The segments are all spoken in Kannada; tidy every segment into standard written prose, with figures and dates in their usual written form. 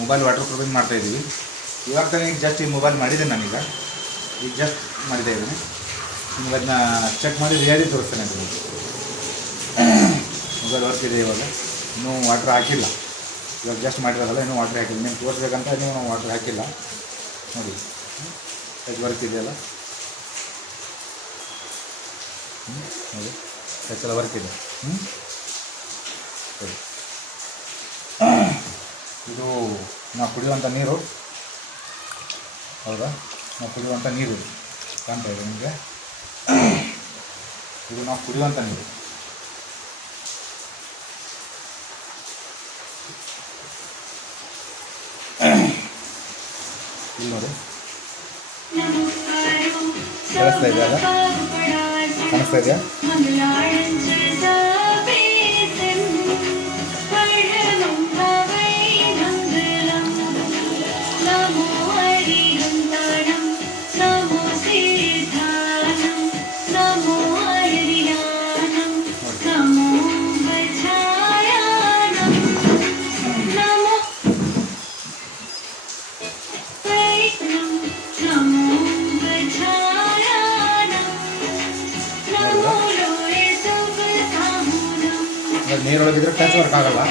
ಮೊಬೈಲ್ ವಾಟರ್ ಪ್ರೂಫಿಂಗ್ ಮಾಡ್ತಾಯಿದ್ದೀವಿ. ಇವಾಗ ತಾನೇ ಈಗ ಜಸ್ಟ್ ಈ ಮೊಬೈಲ್ ಮಾಡಿದ್ದೆ ನಾನೀಗ ಜಸ್ಟ್ ಮಾಡಿದೆ ಇದ್ದೀನಿ. ನಿಮ್ಗೆ ಅದನ್ನ ಚೆಕ್ ಮಾಡಿ ರಿಯಾಲಿ ತೋರಿಸ್ತೇನೆ. ಅದು ಮೊಬೈಲ್ ವರ್ಕ್ ಇದೆ. ಇವಾಗ ಇನ್ನೂ ವಾಟ್ರ್ ಹಾಕಿಲ್ಲ. ಇವಾಗ ಜಸ್ಟ್ ಮಾಡಿರೋದಲ್ಲ, ಇನ್ನೂ ವಾಟ್ರ್ ಹಾಕಿಲ್ಲ. ನೀವು ತೋರಿಸ್ಬೇಕಂತ ನೀವು ನಾವು ವಾಟ್ರ್ ಹಾಕಿಲ್ಲ ನೋಡಿ. ಟಚ್ ವರ್ಕ್ ಇದೆಯಲ್ಲ ನೋಡಿ, ಟಚ್ ಎಲ್ಲ ವರ್ಕ್ ಇದೆ. ಸರಿ, ಇದು ನಾವು ಕುಡಿಯುವಂಥ ನೀರು. ಹೌದಾ, ನಾವು ಕುಡಿಯುವಂಥ ನೀರು ಕಾಣ್ತಾ ಇದೆ ನಿಮಗೆ. ಇದು ನಾವು ಕುಡಿಯುವಂಥ ನೀರು. ಇಲ್ಲಿ ನೋಡಿ, ಕಾಣಿಸ್ತಾ ಇದೆಯಲ್ಲ, ಕಾಣಿಸ್ತಾ ಇದೆಯಾ? ನೀರೊಳಗಿದ್ರೆ ಟಚ್ ವರ್ಕ್ ಆಗೋಲ್ಲ.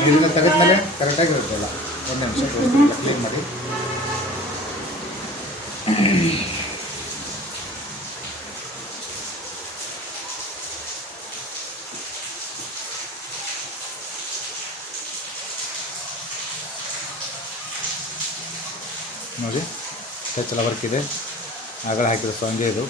ನೀರಿಂದ ತೆಗೆದ್ಮೇಲೆ ಕರೆಕ್ಟಾಗಿರುತ್ತಲ್ಲ. ಒಂದು ನಿಮಿಷ ಕ್ಲೀನ್ ಮಾಡಿ. ನೋಡಿ, ಟಚ್ ಎಲ್ಲ ವರ್ಕ್ ಇದೆ. ಆಗಲೇ ಹಾಕಿರೋ ಸ್ಪಾಂಜೆ ಇದು.